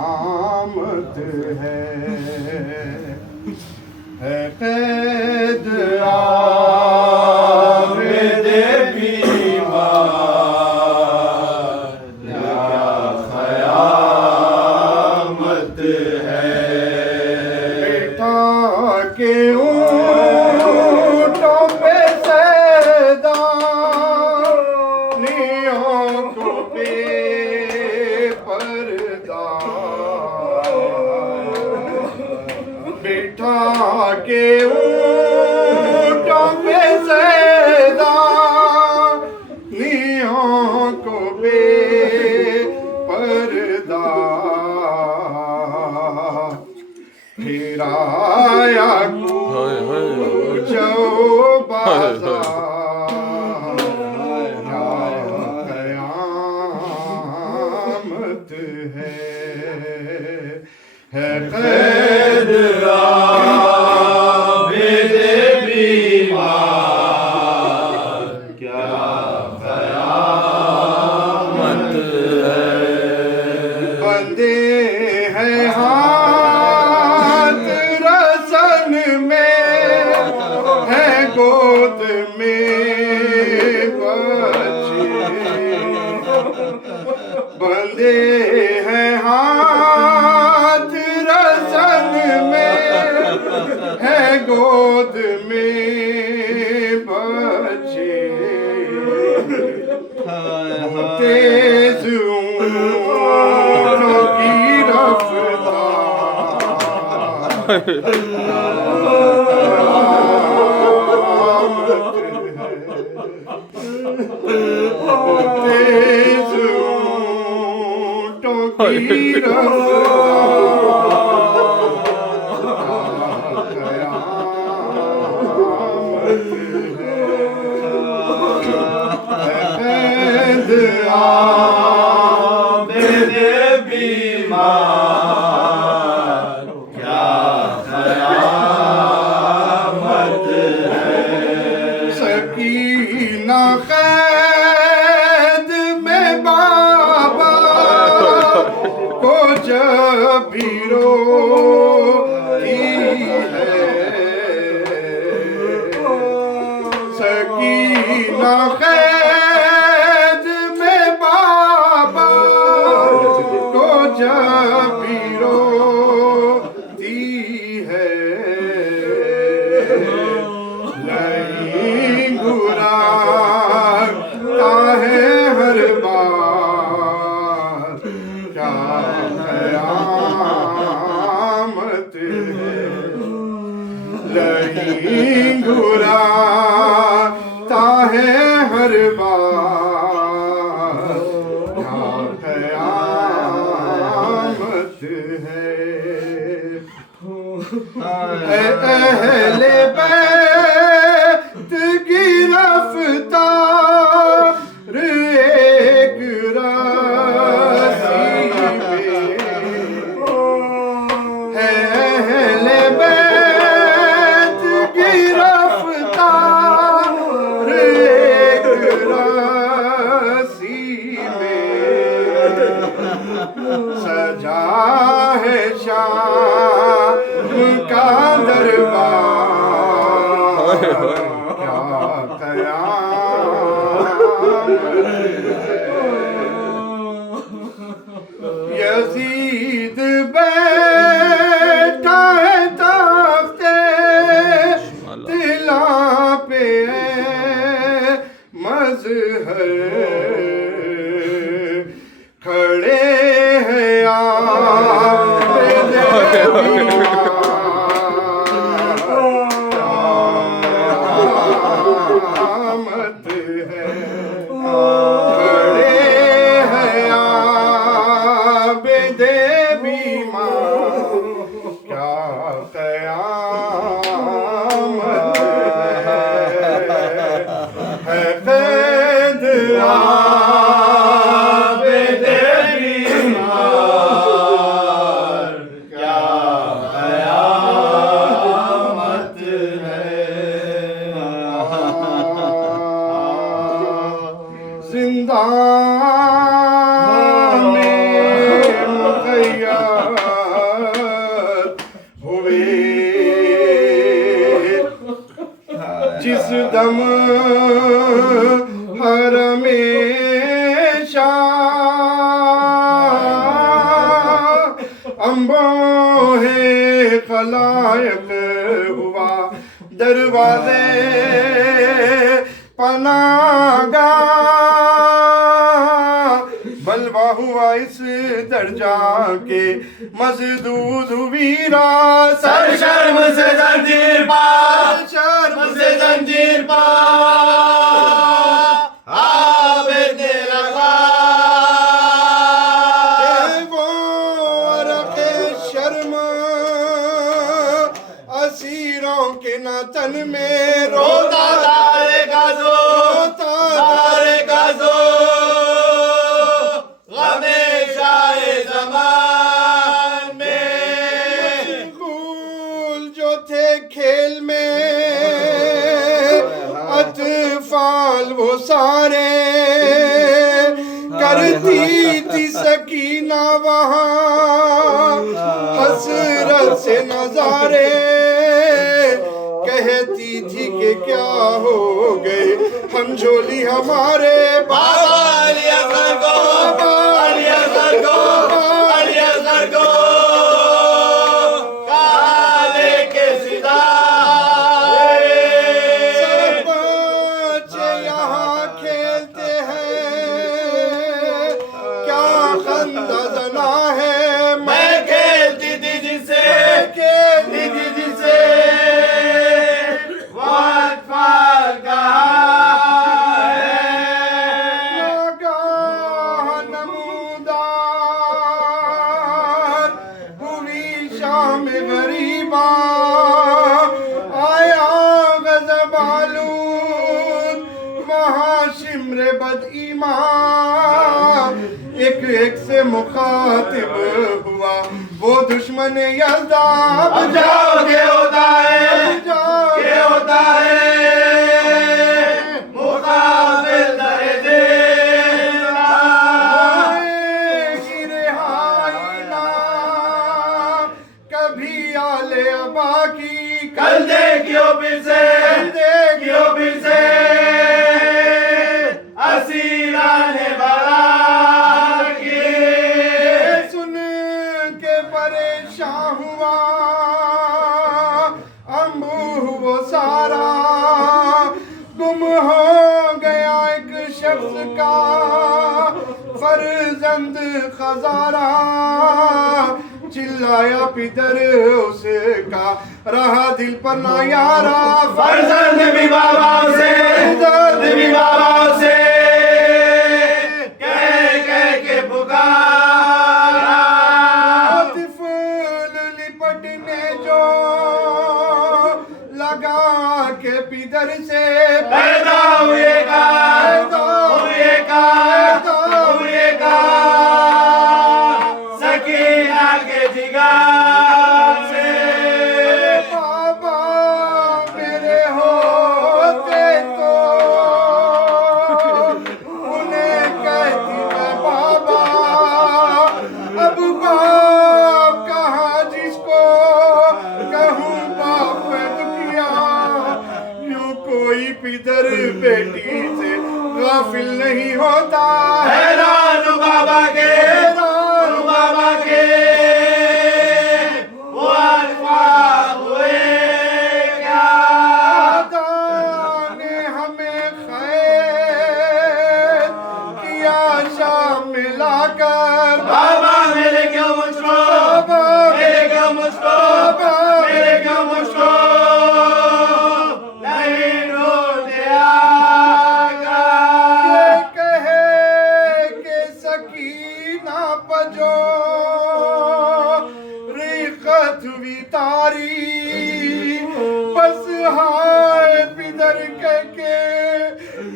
आमद है कैद आवेद बीमार क्या क़यामत है। बैठा के ऊँटों पे सैदानियों को बेपर्दा बैठा के ऊँटों पे सैदानियों को बेपर्दा फिराया जो बाज़ार क़यामत है कैद आवेद बीमार क्या क़यामत है। बंदे हैं हाथ रसन में है गोद में बच्चे बंदे हैं हाथ रसन में है गोद में बच्चे तेज ऊँटों की तेज ऊँटों की कैद आवेद बीमार क्या क़यामत है। सकीना कैद में बाबा को जब भी रोती है। सकीना कैद में बाबा को जब भी रोती है। नहीं घुराता है हर बार क्या क़यामत है। नहीं घुराता है हर बार क्या क़यामत है। अहले बैत की रफ्तार एक रस्सी में है। अहले बैत की रफ्तार एक रस्सी में सजा है शाम का दरबार क्या क़यामत है। यजीद बैठा है तख्ते तिला पे मज़हर खड़े हैं आवेद क़यामत है। खड़े हैं आवेद बीमार क्या क़यामत है कैद आवेद बीमार। अम्बोहे खलायक हुआ दरवाजे पनागा, बलवा हुआ इस दर्जा के मजदूद वीरा, सर शर्म से जंजीर पा, शर्म से जंजीर पा, आबिद लगा वो रखे शर्म असीरों के न तन में रोता तारे गाजो, तारे गाजो, हमेशाए ज़मान में मशगूल जो थे खेल में अतफाल वो सारे, करती थी सकीना वहाँ हसरत से नजारे, कहती थी कि क्या हो गए हम झोली हमारे बाबा अली असगर को, अली असगर को, अली असगर को काले के सितारे, सब बच्चे यहाँ खेलते हैं, क्या खंदजना है मैं खेलती थी जिसे, खेलती थी जिसे वो अतफाल कहा है, नागाह नमूदार हुई शाम गरीबा, आया गज़ब आलूद वहाँ शिम्र बदईमा, एक एक से मुखातिब हुआ वो दुश्मन यज़दा, अब जाओ के होता है, के होता है मुकाबिल दरे देना, कभी आले अबा की कल देखियो फिर से, देखियो फिर से असीरा ने बला की, सुन के परेशान हुआ अम्बू वो सारा, गुम हो गया एक शख्स का फर्जंद खजारा, चिल्लाया पितर उसका रहा दिल पर ना यारा, फर्जंद भी बाबाओं से, फर्जंद भी बाबाओं से कह कह के पुकारा, तिफल लिपटने जो लगा के पितर से पैदा हुएगा, हुएगा, हुएगा सकीना के जिगर से, बाबा मेरे होते तो उन्हें कहती मैं बाबा, अब बाप कहाँ जिसको कहूँ बाप दुखिया, यूं कोई पितर बेटी से गाफिल नहीं होता, हैरान बाबा के, बाबा के वो अल्फाज हुए क्या, खुदा ने हमें खैर किया शाम मिलाकर, बाबा मेरे क्यों मुझको, मेरे क्यों मुझको, मेरे क्यों मुझको नहीं ढूंढे आगा, ये कहे के सकीना पजो रिकत हुई तारी, बस हाय पिदर कह के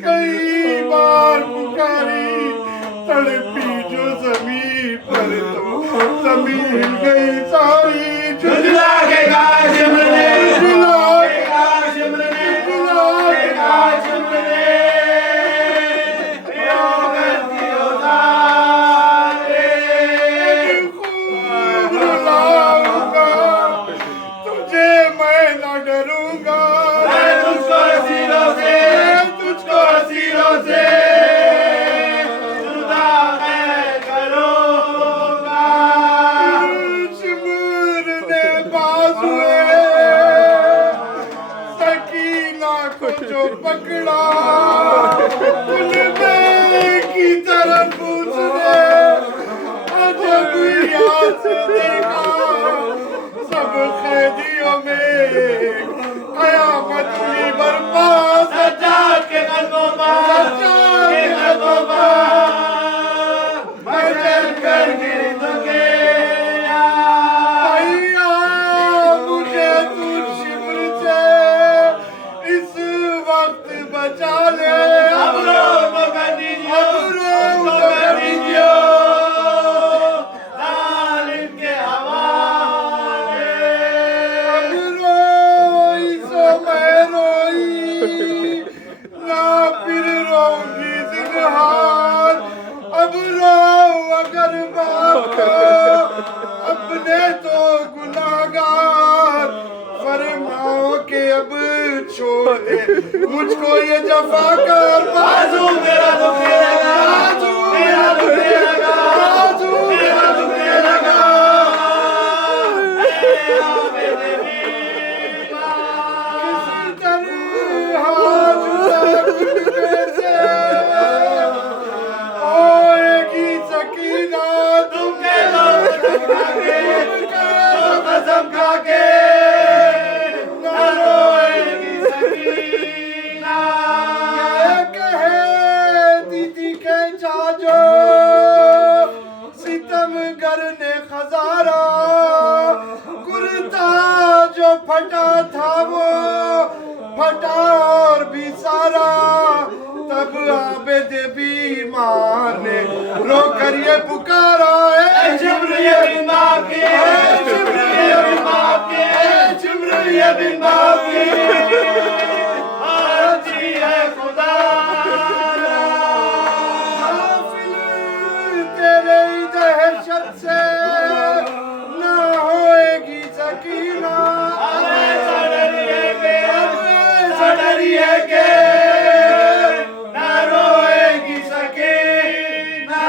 कई बार पुकारी, तड़पी जो जमीन पर तो जमीन हिल गई सारी, झुझला के काशिम ने, झुला के काशिम ने, के काशिम ने योग दियो सारे, बुलाऊंगा तुझे मैं न डरूंगा, मैं तुझको असीरों से, तुझको असीरों से जुदा मैं करूंगा, जब यहाँ से देखा सब कैदियों में कयामत हुई बर्पा सज्जाद के कदमों पर के कदमों पर मैं चल कर गिर दूंगे भैया मुझे तू शिमर से इस वक्त बचा ले अब रोक कर दीजिए अब रोक कर दीजिए जालिम के हवाले अब रोई सो मैं रोई ना फिर रोऊंगी जिन्हार अब रो अगर बाप अपने तो गुनाहगार फरमाओ के अब छोड़ दे मुझको ये जफाकार बाजू मेरा दुखेगा मेरा दुखेगा बाजू मेरा दुखेगा किसी तरह जुदा कुत्ते से होएगी सकीना तुम के लोग कसम खा के न रोएगी सकीना ये कहे दीदी के जाजो सितमगर ने खजारा कुर्ता जो फटा था वो फटा और भी सारा तब आबेद बीमार ने रो कर ये पुकारा है जिब्रिया बिन बाप की जिब्रिया बिन बाप की जिब्रिया बिन बाप की आजी है खुदा काफिल तेरे दहशत से ना होएगी सकीना डरिए के न रोएगी सकीना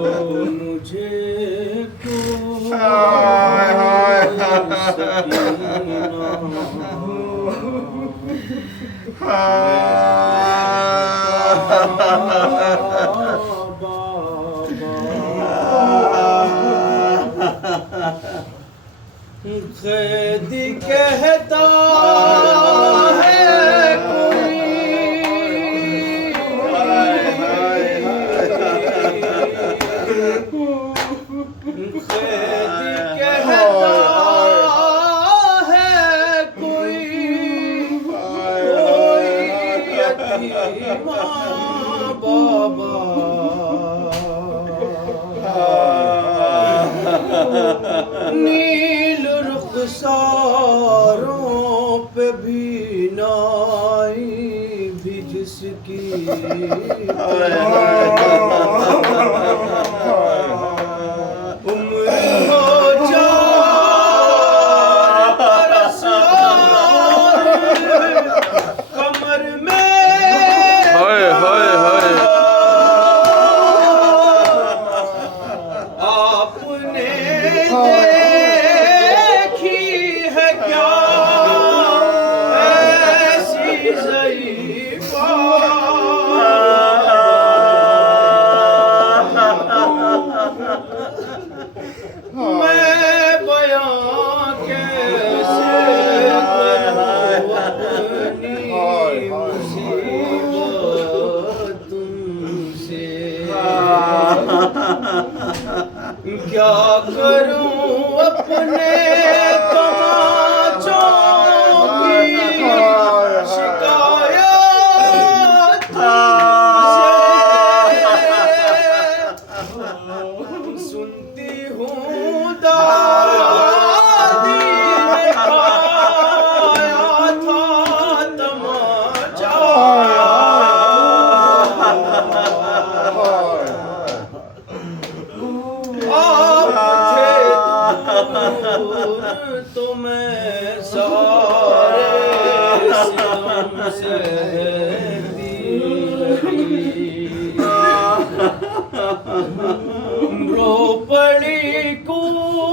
मुझे को कैदी कहता है कोई कैदी कहता है कोई यतीमा बाबा नील रुखसारों पे भी नाई भी जिसकी उम्र हो जाए बरस और कमर में आपने देखी है क्या ऐसी ज़ईफ़ा मैं बयां कैसे करूं अपनी मुसीबत तुमसे क्या करूं अपने तमाचों की शिकायत तुमसे सुनती हूँ दादी ने खाया था तमाचा आप थे दूर तो मैं सारे सितम सहती रही रो पड़ी कूद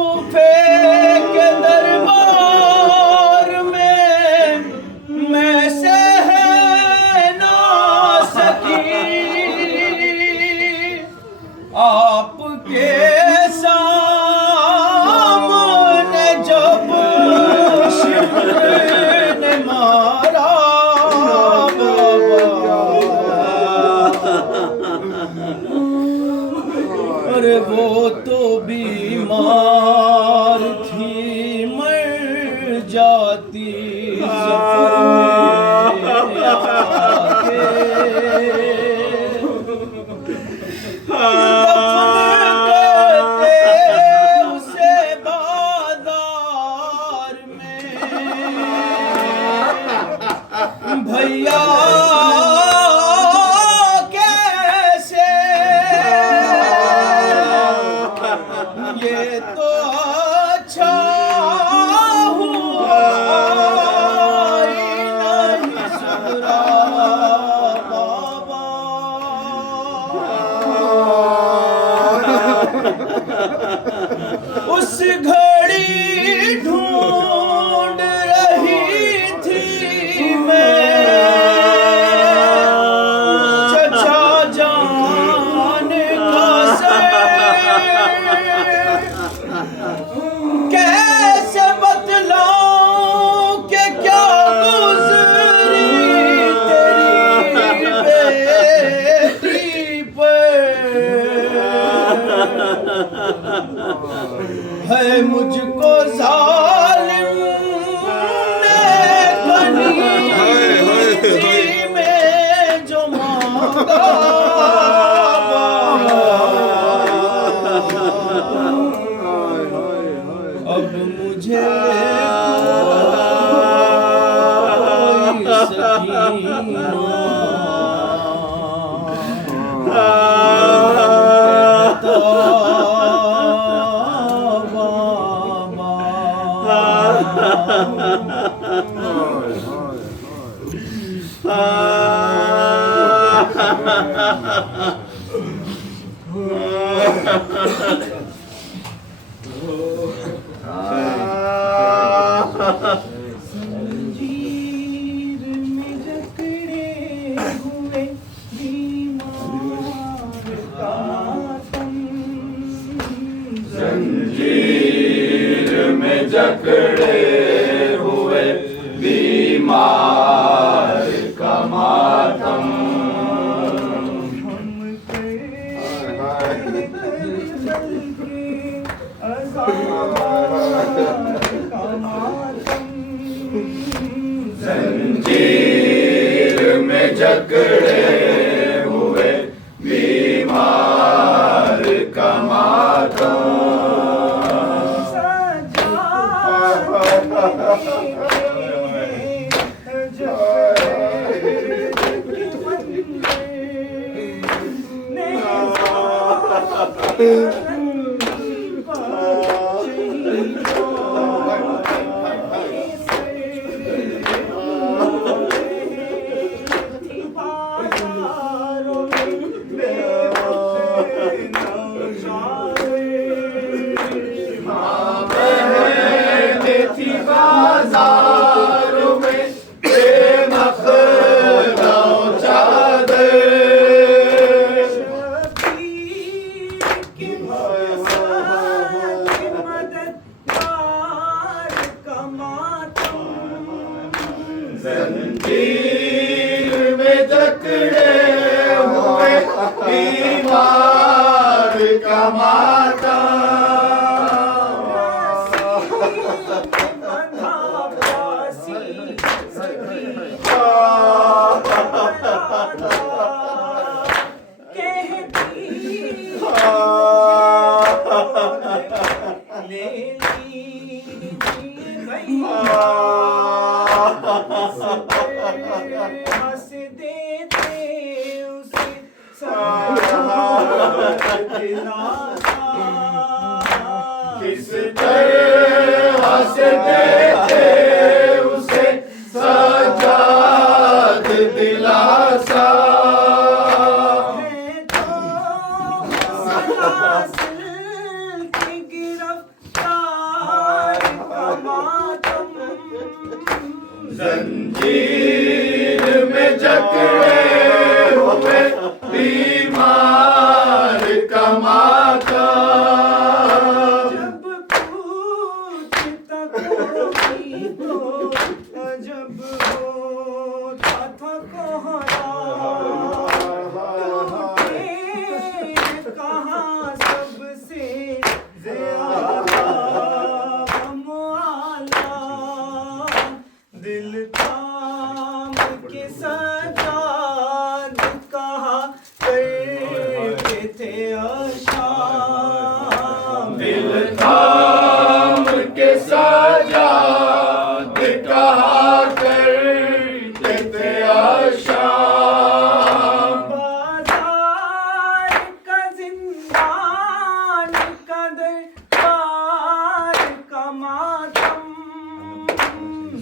वो तो बीमार थी मर जाती सफर में आके। दफन करते उसे बाजार में भैया कैसे ये तो अच्छा हुआ नहीं सुधरा बाबा। उस घड़ी ढूंढ रही थी मैं चचा जान का कैसे बतलाऊं कि क्या गुजरी तेरी बेटी पर। है मुझको जालिम ने कनीज़ी में जो मांगा अब मुझे कोई सकीना जंजीर में जकड़े हुए बीमार का तुम। जंजीर में जकड़े हुए बीमार का मातम। जंजीर में जकड़े हुए बीमार का मातम। बाजारों में बेमखना चादर। जंजीर में जकड़े हुए बीमार का मातम। हंस देते उसे किस तरह हंस देते उसे सजाद दिलासा। जंजीर में जकड़े हुए बीमार का मातम। जब पूछता कोई तो जब होता था कोहरा, टूटे कहाँ सबसे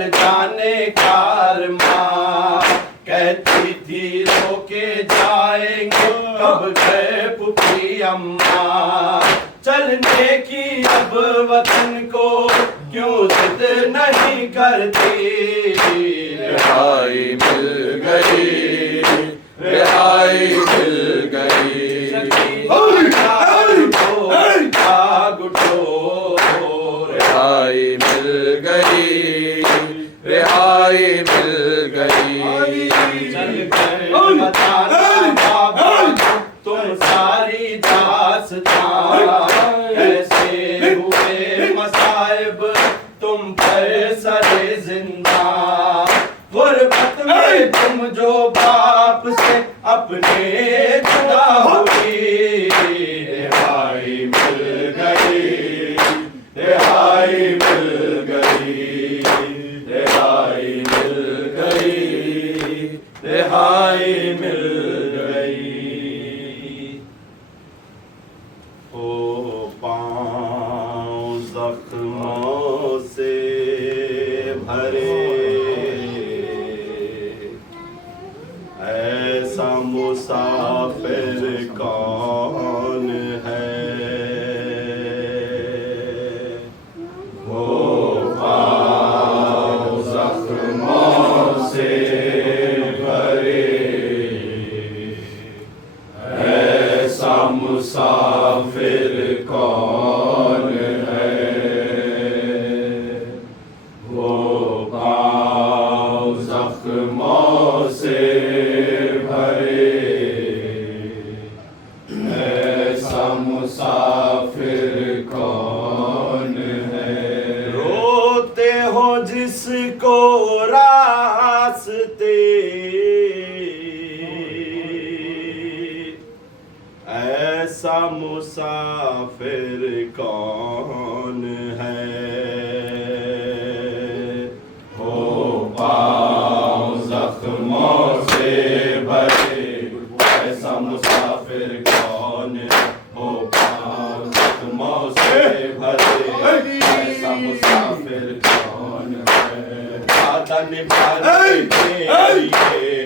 कर जाने कारमां, कहती थी रोके जाएंगे कब गए पुपी अम्मा, चलने की अब वतन को क्यों जिद नहीं करती, रिहाई मिल गई, रिहाई मिल गई, जाग उठो, रिहाई मिल गई, रिहाई मिल गई। चल कर बताना बाबा तुम सारी दास्तां, कैसे हुए मसाइब तुम पर सरे जिंदा, गुर्बत में तुम जो बाप से अपने जुदा हुई, रिहाई मिल गई, रिहाई मिल गई, रिहाई मिल गई, रिहाई मिल गई। ओ पाँव जख्मों से भरे, ऐसा मुसाफिर कौन है, वो पाँव जख्मों से भरे, ऐसा मुसाफिर कौन है, वो पाँव जख्मों से भरे, ऐसा मुसाफिर कौन है, रोते हो जिसको रास्ते, ऐसा मुसाफिर कौन है, हो पाँव जख्मों से भरे, ऐसा मुसाफिर कौन है, हो पाँव जख्मों से भरे, ऐसा मुसाफिर कौन है, वादा निभाने के लिए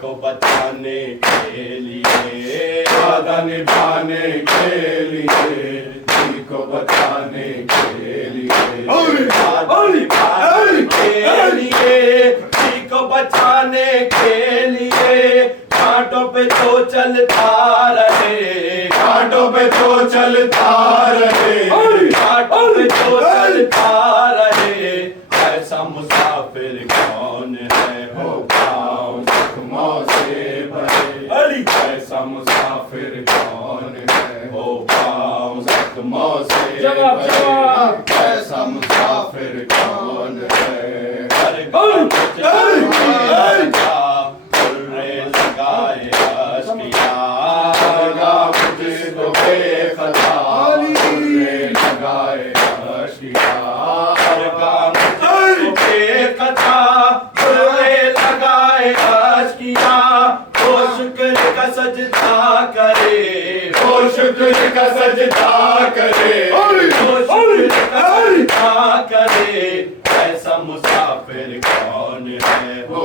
को बताने के लिए, वादा निभाने के लिए, को बताने के लिए, वादा निभाने के लिए, को बचाने के लिए, घाटों पे तो चलता रहे, घाटों पे तो चलता रहे, घाटों पे तो चलता रहे, ऐसा मुसाफिर कौन है, हो पाँव जख्मों से भरे, ऐसा मुसाफिर कौन है, हो पाँव जख्मों से भरे, ऐसा मुसाफिर कौन है, लगाए अश्किया, मुझको बेखता, लगाए अश्किया, लगाए अश्किया, वो शुक्र का सजदा करे, वो शुक्र का सजदा करे, वो शुक्र का सजदा करे, ऐसा मुसाफिर कौन है, वो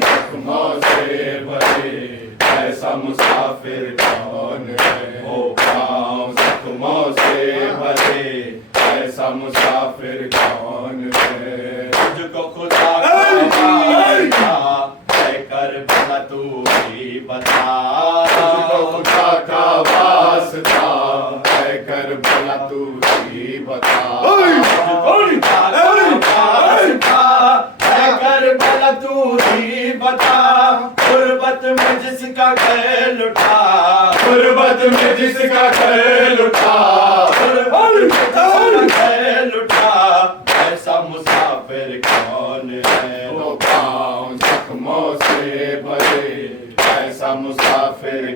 जख्मों से भरे, ऐसा मुसाफिर कौन है, वो पाँव जख्मों से भरे, ऐसा मुसाफिर कौन है, तुझको खुदा कर बना तू ही बता, तुझको खुदा का वास्ता है, कर बना तू ही बता, कर भला तू ही बता, गुर्बत में जिसका खेल उठा, गुर्बत में जिसका खेल उठा, गुर्बत में जिसका खेल उठा, ऐसा मुसाफिर कौन है, वो पाँव जख्मों से भरे, ऐसा मुसाफिर